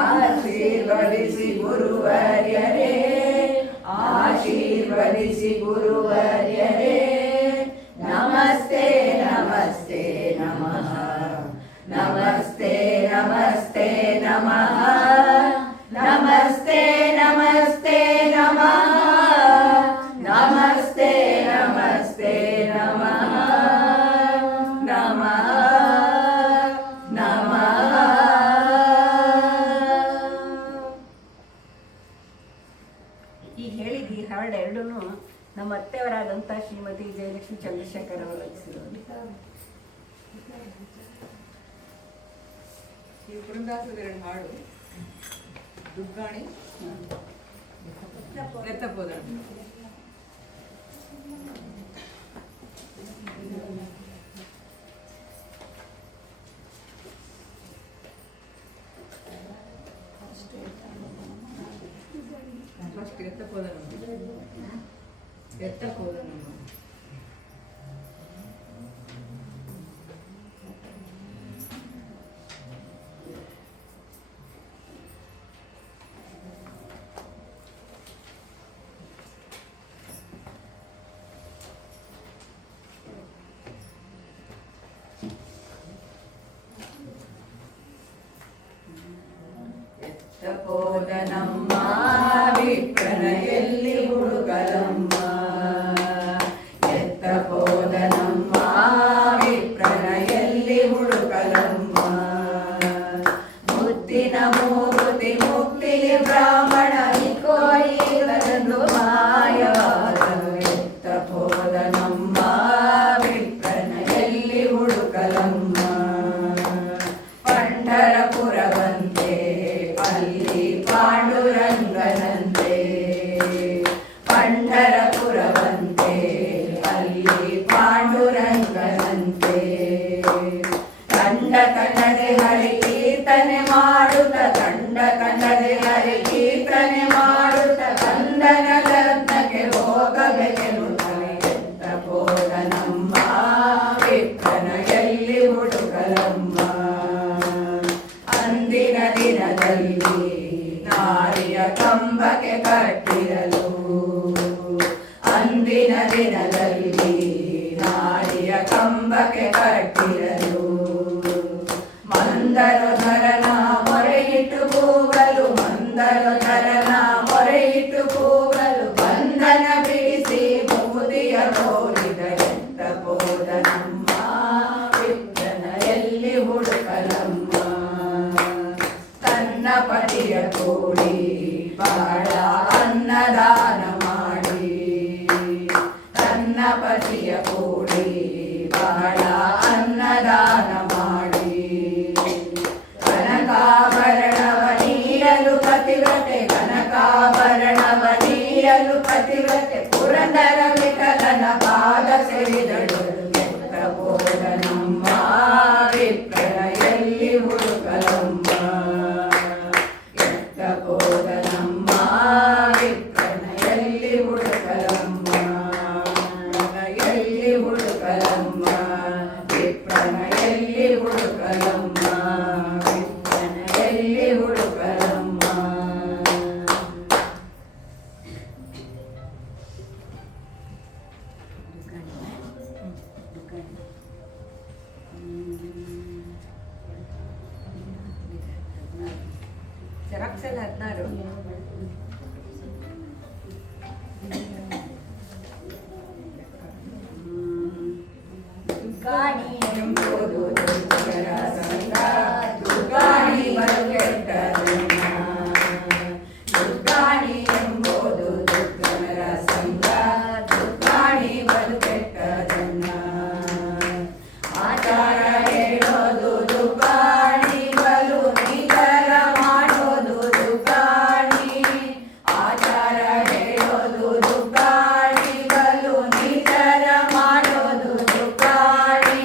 ಆಶೀರ್ವದಿಸಿ ಗುರುವರ್ಯರೇ ಆಶೀರ್ವದಿಸಿ ಗುರುವರ್ಯರೇ ನಮಸ್ತೆ ನಮಸ್ತೆ ನಮಃ ನಮಸ್ತೆ ನಮಸ್ತೆ ನಮಃ ನಮಸ್ತೆ ನಮಸ್ತೆ ನಮಃ ನಮಸ್ತೆ ನಮಸ್ತೆ ನಮಃ ನಮಃ ನಮಃ. ಈಗ ಹೇಳಿದ ಈ ಹಾಡು ಎರಡೂ ನಮ್ಮ ಅತ್ತೆಯವರಾದಂಥ ಶ್ರೀಮತಿ ಜಯಲಕ್ಷ್ಮಿ ಚಂದ್ರಶೇಖರ್ ಅವರು ರಚಿಸಿರೋದು. ಈ ಪುರಂದಾಸದ ಎರಡು ಹಾಡು ದುಗ್ಗಾಣಿ ಎತ್ತಪೋದ. ಫಸ್ಟ್ ಎತ್ತಪೋದ ಎತ್ತಪೋದ ಎತ್ತಪೋದನಮ್ಮ ವಿಪ್ರನ ಎಲ್ಲಿ ಹುಡುಕಲಮ್ಮ ಎತ್ತಪೋದನಮ್ಮ ವಿಪ್ರನ ಎಲ್ಲಿ ಹುಡುಕಲಮ್ಮ ಮುತ್ತಿನ ಮೂರುತಿ ಮುಕ್ತಿಗೆ ಬ್ರಾಹ್ಮಣ ಇಕೋಯಿರದು ಮಾಯವಾದನು ಎತ್ತಪೋದನಮ್ಮ ವಿಪ್ರನ ಎಲ್ಲಿ ಹುಡುಕಲಮ್ಮ ಪಂಢರಪುರವಂತೆ ಅಲ್ಲಿ ಪಾಂಡುರಂಗನಂತೆ ಪಂಢರಪುರವಂತೆ ಅಲ್ಲಿ ಪಾಂಡುರಂಗನಂತೆ ಕಂಡ ಕಂಡದೆ ಹರಿ ಕೀರ್ತನೆ ಮಾಡುತ್ತ ಕಂಡ ಕಂಡದೆ ಹರಿ ಕೀರ್ತನೆ ಮಾಡುತ್ತ ಕಂದನ ಲಗ್ನಕ್ಕೆ ಹೋಗಬೇಕೆನ್ನುತ್ತಾನೆ ಎತ್ತಪೋದನಮ್ಮ ವಿಪ್ರನ ಎಲ್ಲಿ ಹುಡುಕಲಮ್ಮ ಅಂದಿನ ದಿನದಲ್ಲಿ ನಾರಿಯ ಕಂಬಕ್ಕೆ ಕಟ್ಟಿರಲು ಅಂದಿನ ದಿನದಲ್ಲಿ ನಾರಿಯ ಕಂಬಕ್ಕೆ ಕಟ್ಟಿರಲು ಮಂದರಧರನ ಮೊರೆಯಿಟ್ಟು ಕೂಗಲು ಮಂದರಧರನ ಮೊರೆಯಿಟ್ಟು ಕೂಗಲು ಬಂಧನ ಬಿಡಿಸಿ ಮುಗುದಿಯ ತೋರಿದ ಎತ್ತಪೋದನಮ್ಮ ವಿಪ್ರನ ಎಲ್ಲಿ ಹುಡುಕಲಮ್ಮ ತನ್ನ ಪತಿಯ ಕೂಡಿ ಬಹಳ ಅನ್ನದಾನ ಮಾಡಿ ತನ್ನ ಪತಿಯ ಕೂಡಿ ಬಹಳ ಅನ್ನದಾನ ಮಾಡಿ ಕನಕಾಭರಣವ ನೀಡಲು ಪತಿವ್ರತೆ ಕನಕಾಭರಣವ ನೀಡಲು ಪತಿವ್ರತೆ ಪುರಂದರ ವಿಠಲನ ಪಾದ ಸೇರಿದಳು ಎತ್ತಪೋದನಮ್ಮ ವಿಪ್ರನ ಎಲ್ಲಿ ಹುಡುಕಲಮ್ಮ ಎತ್ತಪೋದನಮ್ಮ ವಿಪ್ರನ ಎಲ್ಲಿ ಹುಡುಕಲಮ್ಮ ಎಲ್ಲಿ ಹುಡುಕಲಮ್ಮ ವಿಪ್ರನ ಎಲ್ಲಿ ಹುಡುಕಲಮ್ಮ ವಿಪ್ರನ ಎಲ್ಲಿ ಹುಡುಕಲಮ್ಮ. ಜೆರಾಕ್ಸಲ್ಲಿ 16. ದುಗ್ಗಾಣಿ ಎಂಬುದು ದುರ್ಗರ ಸಂಘ ದುಗ್ಗಾಣಿ ಬರುಗೆಟ್ಟದನ್ನ ದುಗ್ಗಾಣಿ ಎಂಬುದು ದುರ್ಗರ ಸಂಘ ದುಗ್ಗಾಣಿ ಬರುಗೆಟ್ಟದನ್ನ ಆಚಾರ ಹೇಳೋದು ದುಗ್ಗಾಣಿ ಬಲು ನಿಖರ ಮಾಡೋದು ದುಗ್ಗಾಣಿ ಆಚಾರ ಹೇಳೋದು ದುಗ್ಗಾಣಿ ಬಲು ನಿಖರ ಮಾಡೋದು ದುಗ್ಗಾಣಿ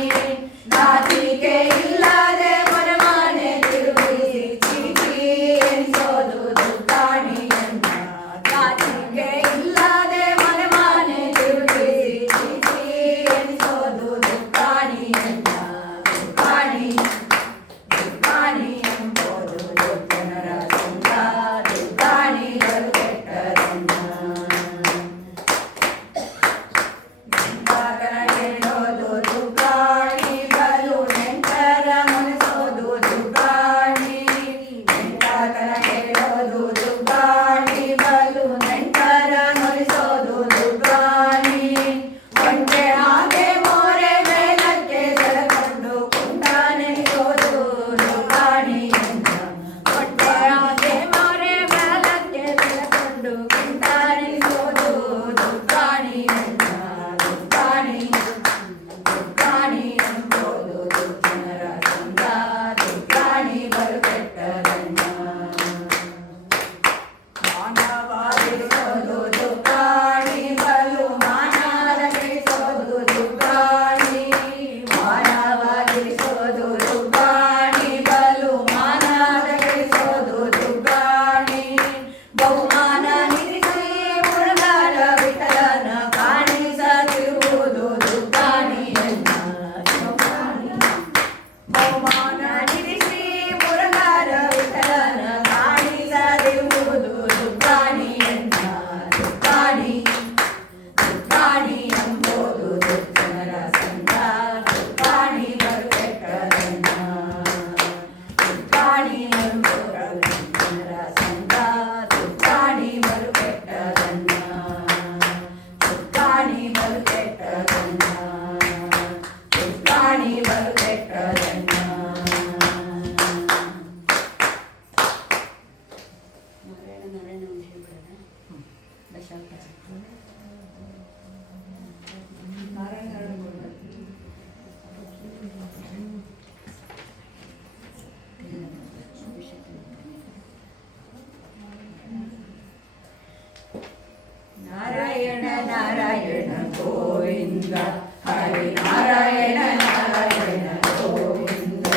ಗೋವಿಂದ ಹರಿ ನಾರಾಯಣ ನಾರಾಯಣ ಗೋವಿಂದ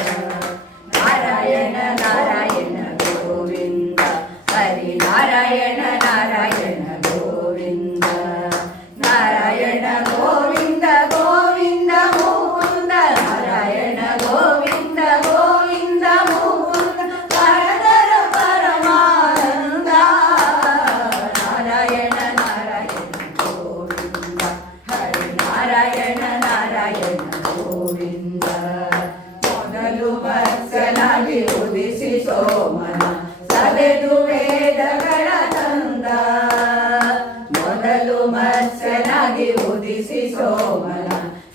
ನಾರಾಯಣ ನಾರಾಯಣ ಗೋವಿಂದ ಹರಿ ನಾರಾಯಣ ನಾರಾಯಣ ಗೋವಿಂದ ನಾರಾಯಣ ಗೋವಿಂದ ಗೋವಿಂದ ಮುಕುಂದ ನಾರಾಯಣ ಗೋವಿಂದ ಗೋವಿಂದ ಮುಕುಂದ ಪರದರ ಪರಮಾನಂದ ನಾರಾಯಣ ನಾರಾಯಣ ಗೋವಿಂದ ಹರಿ ನಾರಾಯಣ ನಾರಾಯಣ ಗೋವಿಂದ ಮೊದಲು ವತ್ಸನಾಗಿ ಉದಿಸಿ ಸೋಮನ ಸವೆದು ವೇದಗಳ ತಂದ ಮೊದಲು ಮತ್ಸ್ಯನಾಗಿ ಉದಿಸಿ ಸೋಮನ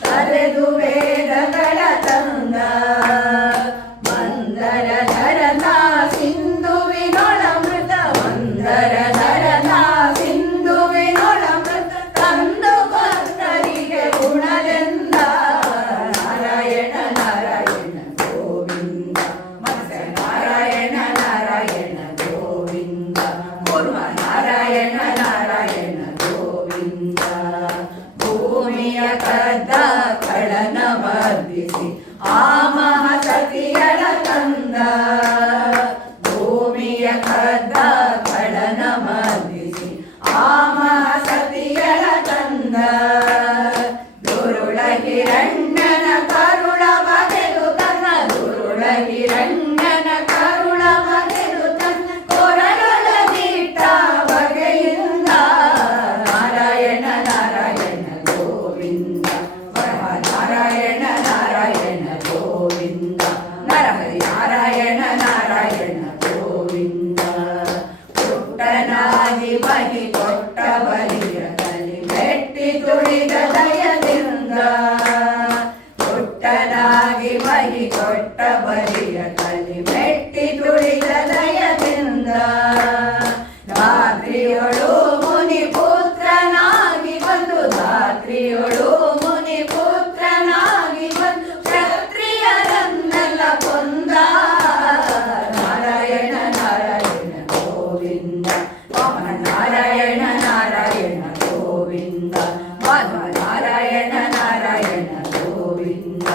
ಸವೆದು ವೇದಗಳ ತಂದ ಮಂದರ ಧರನ ಸಿಂಧುವಿನೊಳಮೃತ ಮಂದರ ಧರನ ಸಿಂಧುವಿನೊಳಮೃತ ತಂದು ಭಕ್ತರಿಗೆ ಗುಣಲೆಂದ ನಾರಾಯಣ ನಾರಾಯಣ ಗೋವಿಂದ ಮತ್ಸ್ಯ ನಾರಾಯಣ ನಾರಾಯಣ ಗೋವಿಂದ ಕೂರ್ಮ ನಾರಾಯಣ ನಾರಾಯಣ ಗೋವಿಂದ ಭೂಮಿಯ ಕದ್ದ ಕಳನ ವರ್ಧಿಸಿ ಆ ಮಹಸತಿಯಳ ತಂದ ಭೂಮಿಯ ಕದ್ದ ಕಳನ ವರ್ಧಿಸಿ ಆ ಮಹಸತಿಯಳ ತಂದ ದುರುಳ ಹಿರಣ್ಯನ ಕರುಳ ಬಗೆದು ತನ್ನ ದುರುಳ ಹಿರಣ್ಯನ ಕರುಳ ಬಗೆದು ತನ್ನ ಕೊರಳೊಳಗಿಟ್ಟ ಬಗೆಯಿಂದ ನಾರಾಯಣ ನಾರಾಯಣ ಗೋವಿಂದ ನಾರಾಯಣ ನಾರಾಯಣ ಗೋವಿಂದ ನರಹರಿ ನಾರಾಯಣ ನಾರಾಯಣ ಗೋವಿಂದ ಪುಟ್ಟನಾಗಿ ಬಲಿ ಕೊಟ್ಟ ಬಲಿಯ ಕಲಿ ಮೆಟ್ಟಿ ತುಳಿದ ದಯದಿಂದ ಪುಟ್ಟನಾಗಿ ಬಲಿ ಕೊಟ್ಟ ಬಲಿಯ ಕಲಿ ಮೆಟ್ಟಿ ತುಳಿದ ದಯದಿಂದ ಧಾತ್ರಿಯೊಳು ಮುನಿ ಪುತ್ರನಾಗಿ ಬಂದು ಧಾತ್ರಿಯೊಳು ಮುನಿ ಪುತ್ರನಾಗಿ ಬಂದು ಕ್ಷತ್ರಿಯರನ್ನೆಲ್ಲ ಕೊಂದ ನಾರಾಯಣ ನಾರಾಯಣ ಗೋವಿಂದ ವಾಮನ ನಾರಾಯಣ ನಾರಾಯಣ ಗೋವಿಂದ ಮಾಧವ ನಾರಾಯಣ ನಾರಾಯಣ ಗೋವಿಂದ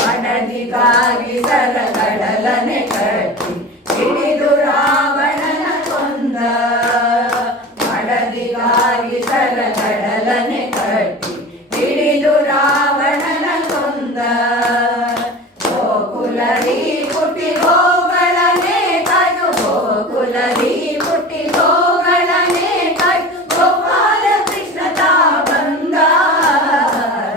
ಮಡದಿಗಾಗಿ ಸರಗಡಲನೆ ಕಟ್ಟಿ ಹಿಡಿದು ರಾವಣನ ಕೊಂದ ಮಡದಿಗಾಗಿ ಸರಗಡಲನೆ ಕಟ್ಟಿ ಹಿಡಿದು ರಾವಣನ ಕೊಂದ ಗೋಕುಲದಿ ಪುಟಿ ಗೋಗಳನೆ ಕಾಯ್ದು ಗೋಕುಲದಿ ಪುಟಿ ಗೋಗಳನೆ ಕಾಯ್ದು ಗೋಪಾಲ ಕೃಷ್ಣ ತಾ ಬಂದ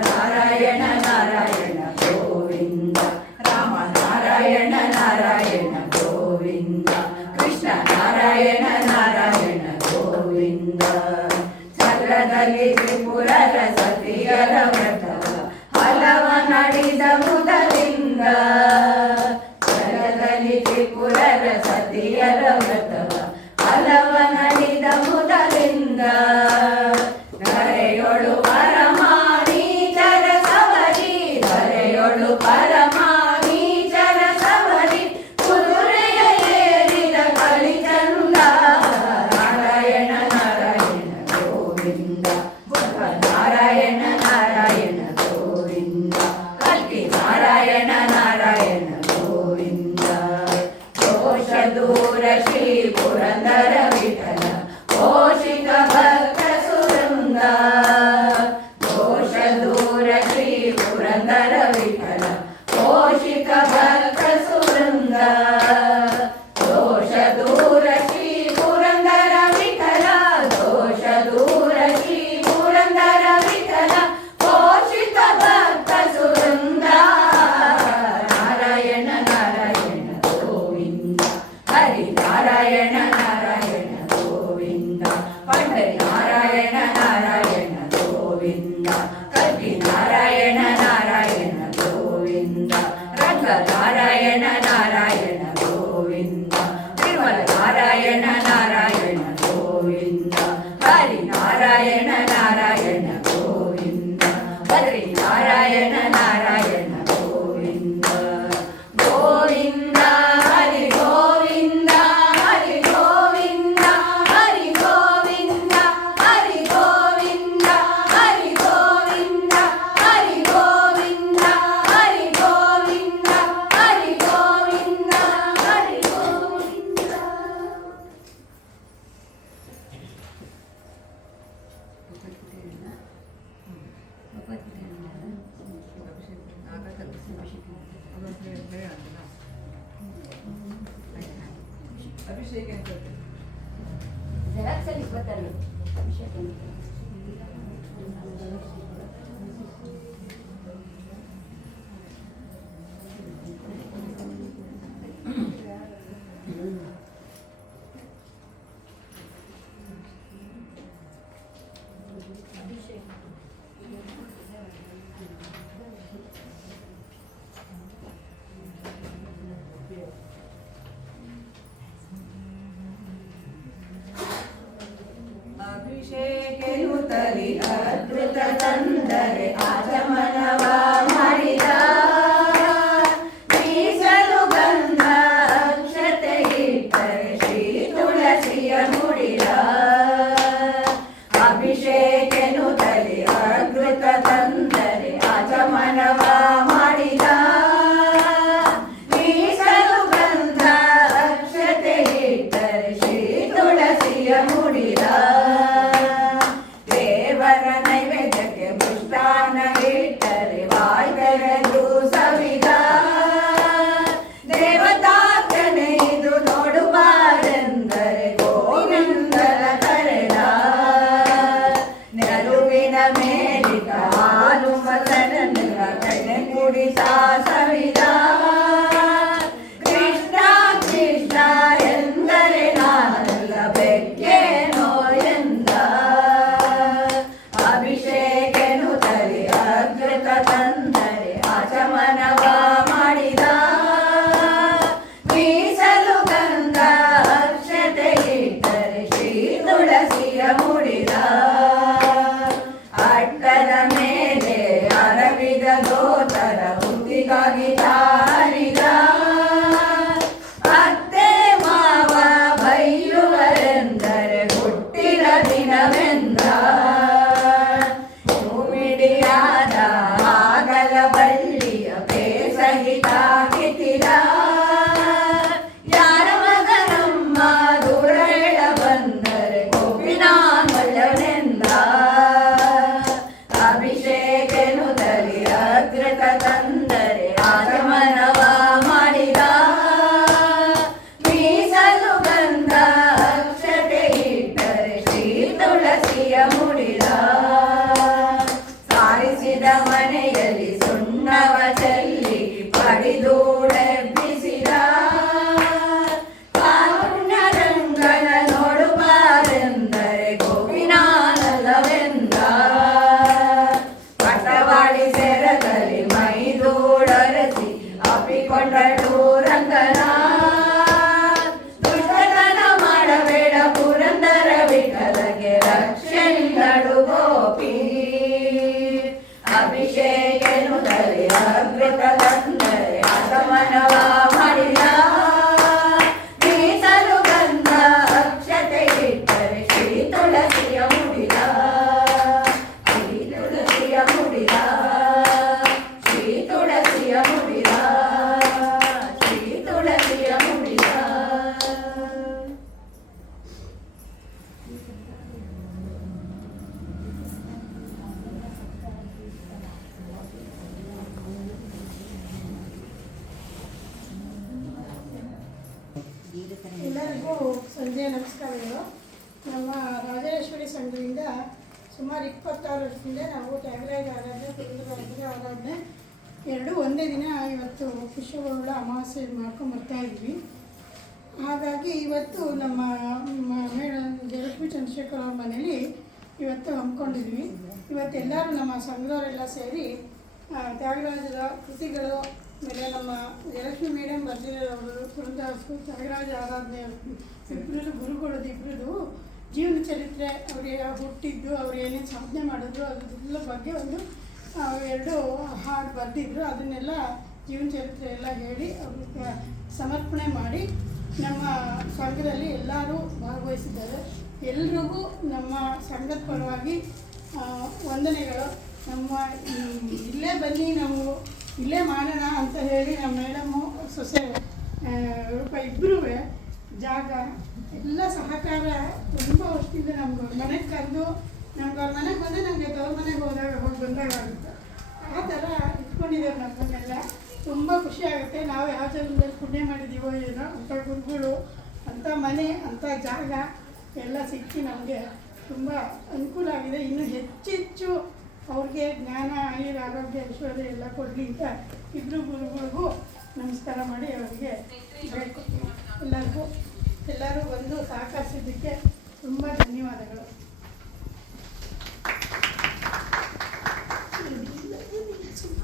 ನಾರಾಯಣ ನಾರಾಯಣ ಗೋವಿಂದ ರಾಮ ನಾರಾಯಣ ನಾರಾಯಣ ಗೋವಿಂದ ಕೃಷ್ಣ ನಾರಾಯಣ ನಾರಾಯಣ ಗೋವಿಂದ ಛತ್ರದಲ್ಲಿ ತ್ರಿಪುರರ ಸತಿಯರ ವ್ರತವ ಹಲವ ನಡೆದ ಮುದಲಿಂದ ಛತ್ರದಲ್ಲಿ ತ್ರಿಪುರರ ಸತಿಯರ ವ್ರತವ ಹಲವ ನಡೆದ ಮುದಲಿಂದ ಧರೆಯೊಳು ಪರಮಾನೀಚರ ಸವರಿ ಧರೆಯೊಳು ಪರಮಾನೀಚರ ಸವರಿ ಕುದುರೆಯ ಏರಿದ ಕಲಿಚಂದ ನಾರಾಯಣ ನಾರಾಯಣ ಗೋವಿಂದ ಬುದ್ಧ ನಾರಾಯಣ ನಾರಾಯಣ ಗೋವಿಂದ ಕಲ್ಕಿ ನಾರಾಯಣ ನಾರಾಯಣ ಗೋವಿಂದ ದೋಷ ದೂರ ಶ್ರೀ ಪುರಂದರ ವಿಠಲ ಪೋಷಿತ ಭಕ್ತ ಸುರಂದ ದೋಷ ದೂರ ಶ್ರೀ ಪುರಂದರ ವಿಠಲ ಪೋಷಿತ ಭಕ್ತ ಸುರಂದ ದೋಷ ದೂರ ಶ್ರೀ ಪುರಂದರ ವಿಠಲ ದೋಷ ದೂರ ಶ್ರೀ ಪುರಂದರ ವಿಠಲ ಪೋಷಿತ ಭಕ್ತ ಸುರಂದ ನಾರಾಯಣ ನಾರಾಯಣ ಗೋವಿಂದ ಹರಿ ನಾರಾಯಣ ನಾರಾಯಣ ಗೋವಿಂದ ಪಂಡರಿ ನಾರಾಯಣ ನಾರಾಯಣ ಗೋವಿಂದ ಕಲ್ಕಿ ನಾರಾಯಣ ನಾರಾಯಣ ಗೋವಿಂದ ರಂಗ ನಾರಾಯಣ ನಾರಾಯಣ ಗೋವಿಂದ ತಿರುಮಲ ನಾರಾಯಣ ನಾರಾಯಣ ಗೋವಿಂದ ಹರಿ ನಾರಾಯಣ ನಾರಾಯಣ ಗೋವಿಂದ ಬದ್ರಿ ನಾರಾಯಣ ನಾರಾಯಣ ಗೋವಿಂದ ಗೋವಿಂದ ಹರಿ ಗೋವಿಂದ ಹರಿ ಗೋವಿಂದ ಹರಿ ಗೋವಿಂದ ಹರಿ ಗೋವಿಂದ ಹರಿ ಗೋವಿಂದ ಮಾಡಿಸಲಿಕ್ಕೆ ಬರ್ತಾರೆ ಅಭಿಷೇಕ. ಅಭಿಷೇಕೆನುತಲಿ ಅದ್ಭುತ ತಂದರೆ ಆಚಮನವ ಮಾಡಿದ ಮೀಸಲು ಗಂಧ ಅಕ್ಷತೆ ಇಟ್ಟರೆ ಶ್ರೀ ತುಳಸಿಯ ಮುಡಿದ. ಅಭಿಷೇಕೆನುತಲಿ ಅದ್ಭುತ ತಂದರೆ ಆಚಮನವ ಮಾಡಿದ ಮೀಸಲು ಗಂಧ ಅಕ್ಷತೆ ಇಟ್ಟರೆ ಶ್ರೀ ತುಳಸಿಯ ಮುಡಿದ. ನೈವೇದ್ಯಕ್ಕೆ ಮೃಷ್ಟಾನ್ನ ಇಟ್ಟರೆ ವಾಯ್ದೆರೆದು ಸವಿದ. ದೇವತಾರ್ಚನೆ ಇದು ನೋಡುಬಾರೆಂದರೆ ಗೋವಿಂದನ ಕರೆದ. ನೆಲುವಿನ ಮೇಲಿಕ ಹಾಲು ಮಸನನ್ನ ಕಡೆ ಕುಡಿಸ ಸವಿದ. ಕೃಷ್ಣ ಕೃಷ್ಣ ಎಂದರೆ ನಾನಲ್ಲ ಬೆಕ್ಕೇನೋ ಎಂದ. ಅಭಿಷೇಕೆನುತಲಿ ಅದ್ಭುತ ತಂದರೆ ಆಚಮನವ ಮಾಡಿದ ಮೀಸಲು ಗಂಧ ಅಕ್ಷತೆ ಇಟ್ಟರೆ ಶ್ರೀ ತುಳಸಿಯ ಮುಡಿದ. ಅಟ್ಟದ ಮೇಲೆ ಅರವಿದ ಗೋತರ ಹುಟ್ಟಿಗಾಗಿ ತಾರಿದ. ಅತ್ತೆ ಮಾವ ಬೈಯುವರೆಂದರೆ ಹುಟ್ಟಿದ ದಿನವೆಂದ. ಆಗಲ ಬಳ್ಳಿಯ ಬೇಸಹಿತ ಕಿತಿದ. ಯಾರ ಮಗನಮ್ಮ ದೂರ ಎಳ ಬಂದರೆ ಗೋಪಿನಾಮಲ್ಲನೆಂದ. ಅಭಿಷೇಕೆನುತಲಿ ಅದ್ಭುತ ತಂದರೆ ಆಚಮನವ ಮಾಡಿದ ಮೀಸಲು ಗಂಧ ಅಕ್ಷತೆ ಇಟ್ಟರೆ ಶ್ರೀ ತುಳಸಿಯ ಮುಡಿದ. ಸಾರಿಸಿದ ಮನೆಯಲ್ಲಿ ಸುಣ್ಣವ ಚೆಲ್ಲಿ ಪಡಿದೂಡೆಬ್ಬಿಸಿದ. ಕಾರುಣ್ಯರಂಗನ ನೋಡುಬಾರೆಂದರೆ ಗೋವಿನಾನಲ್ಲವೆಂದ. ಪಟವಾಡಿ ಸೆರಗಲಿ ಮೈದೂಡರಸಿ ಅಪ್ಪಿಕೊಂಡಳು ರಂಗನ. ದುಷ್ಟತನ ಮಾಡಬೇಡ ಪುರಂದರ ವಿಠಲಗೆ ರಕ್ಷೆಂದಳು ಗೋಪಿ. ಅಭಿಷೇಕೆನುತಲಿ ಅದ್ಭುತ ತಂದರೆ ಆಚಮನವ ಮಾಡಿದ ಮೀಸಲು ಗಂಧ ಅಕ್ಷತೆ ಇಟ್ಟರೆ ಶ್ರೀ ತುಳಸಿಯ ಮುಡಿದ. ಶ್ರೀ ತುಳಸಿಯ ಮುಡಿದ. ಶ್ರೀ ತುಳಸಿಯ ಮುಡಿದ. ಶ್ರೀ ತುಳಸಿಯ ಮುಡಿದ. ಎಲ್ಲರಿಗೂ ಸಂಜೆಯ ನಮಸ್ಕಾರಗಳು. ನಮ್ಮ ರಾಜೇಶ್ವರಿ ಸಂಘದಿಂದ ಸುಮಾರು 26 ವರ್ಷದಿಂದ ನಾವು ತ್ಯಾಗರಾಜ ಆರಾಧನೆ ಪುರಂದರಾಜನ ಆರಾಧನೆ ಎರಡೂ ಒಂದೇ ದಿನ ಇವತ್ತು ಪುಷ್ಯಗೌಳ ಅಮಾವಾಸ್ಯೆ ಮಾಡ್ಕೊಂಡು ಬರ್ತಾ ಇದ್ವಿ. ಹಾಗಾಗಿ ಇವತ್ತು ನಮ್ಮ ಮೇಡಮ್ ಜಯಲಕ್ಷ್ಮಿ ಚಂದ್ರಶೇಖರ್ ಅವ್ರ ಮನೇಲಿ ಇವತ್ತು ಹಮ್ಮಿಕೊಂಡಿದ್ವಿ. ಇವತ್ತೆಲ್ಲರೂ ನಮ್ಮ ಸಂಘದವರೆಲ್ಲ ಸೇರಿ ತ್ಯಾಗರಾಜರ ಕೃತಿಗಳು, ಆಮೇಲೆ ನಮ್ಮ ಜಯಲಕ್ಷ್ಮಿ ಮೇಡಮ್ ಬರ್ದಿರೋರು ಪುರಂದರದಾಸರು ತ್ಯಾಗರಾಜ ಆರಾಧನೆ ಇಬ್ಬರು ಗುರುಗಳದ್ದು ಇಬ್ಬರದು ಜೀವನ ಚರಿತ್ರೆ, ಅವರಿಗೆ ಹುಟ್ಟಿದ್ದು, ಅವ್ರು ಏನೇನು ಸಾಧನೆ ಮಾಡಿದ್ರು ಅದೆಲ್ಲ ಬಗ್ಗೆ ಒಂದು 2 ಹಾಡು ಬರೆದಿದ್ರು. ಅದನ್ನೆಲ್ಲ ಜೀವನ ಚರಿತ್ರೆ ಎಲ್ಲ ಹೇಳಿ ಅವ್ರಿಗೆ ಸಮರ್ಪಣೆ ಮಾಡಿ ನಮ್ಮ ಸಂಘದಲ್ಲಿ ಎಲ್ಲರೂ ಭಾಗವಹಿಸಿದ್ದಾರೆ. ಎಲ್ರಿಗೂ ನಮ್ಮ ಸಂಘದ ಪರವಾಗಿ ವಂದನೆಗಳು. ನಮ್ಮ ಇಲ್ಲೇ ಬನ್ನಿ, ನಾವು ಇಲ್ಲೇ ಮಾಡೋಣ ಅಂತ ಹೇಳಿ ನಮ್ಮ ಮೇಡಮು ಸೊಸೆ ರೂಪ ಇಬ್ಬರೂ ಜಾಗ ಎಲ್ಲ ಸಹಕಾರ ತುಂಬ ವರ್ಷದಿಂದ ನಮ್ಗೆ ಮನೆಗೆ ಕರೆದು ನಮ್ಗೆ ಅವ್ರ ಮನೆಗೆ ಬಂದರೆ ನಮಗೆ ತವ್ರ ಮನೆಗೆ ಹೋಗಿ ಬಂದಾಗ ಆಗುತ್ತೆ. ಆ ಥರ ಇಟ್ಕೊಂಡಿದ್ದಾರೆ ನಮ್ಮನ್ನೆಲ್ಲ. ತುಂಬ ಖುಷಿ ಆಗುತ್ತೆ. ನಾವು ಯಾವ ಜನ್ಮದಲ್ಲಿ ಪುಣ್ಯ ಮಾಡಿದ್ದೀವೋ ಏನೋ ಅಂಥ ಗುರುಗಳು, ಅಂಥ ಮನೆ, ಅಂಥ ಜಾಗ ಎಲ್ಲ ಸಿಕ್ಕಿ ನಮಗೆ ತುಂಬ ಅನುಕೂಲ ಆಗಿದೆ. ಇನ್ನು ಹೆಚ್ಚೆಚ್ಚು ಅವ್ರಿಗೆ ಜ್ಞಾನ, ಆಯುರ್, ಆರೋಗ್ಯ, ಐಶ್ವರ್ಯ ಎಲ್ಲ ಕೊಡಲಿ ಅಂತ ಇಬ್ಬರು ಗುರುಗಳಿಗೂ ನಮಸ್ಕಾರ ಮಾಡಿ ಅವರಿಗೆ ಬೇಡ್ಕೊತೀನಿ. ಎಲ್ಲರೂ ಬಂದು ಸಹಕರಿಸಿದ್ದಕ್ಕೆ ತುಂಬ ಧನ್ಯವಾದಗಳು.